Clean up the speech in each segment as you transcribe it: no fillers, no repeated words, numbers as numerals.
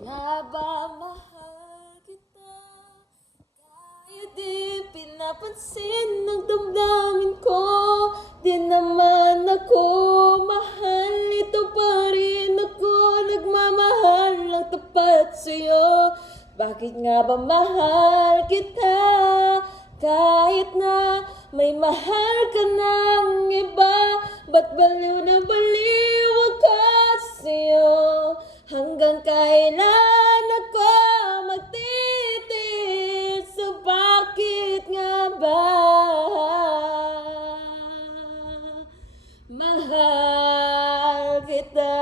nga ba mahal kita? Kaya di pinapansin ng damdamin ko. Di naman ako mahal, ito pa rin ako nagmamahal ng tapat sa'yo. Bakit nga ba mahal kita? Kahit na may mahal ka ng iba, ba't baliw na baliw ako sa'yo? Hanggang kailan ako magtitiis? So bakit nga ba mahal kita?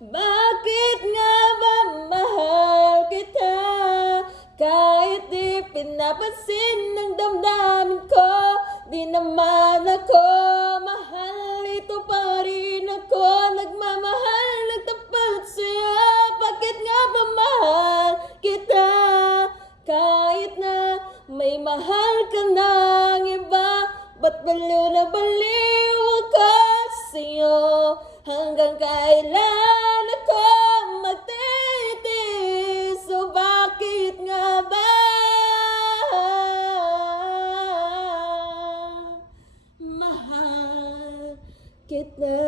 Bakit nga ba mahal kita? Kahit di pinapansin ng damdamin ko, di naman ako mahal, ito pa rin ako nagmamahal ng tapat sa'yo. Bakit nga ba mahal kita? Kahit na may mahal ka ng iba, ba't baliw na baliw ako sa'yo? Hanggang kailan ako magtitiis? So bakit nga ba mahal kita?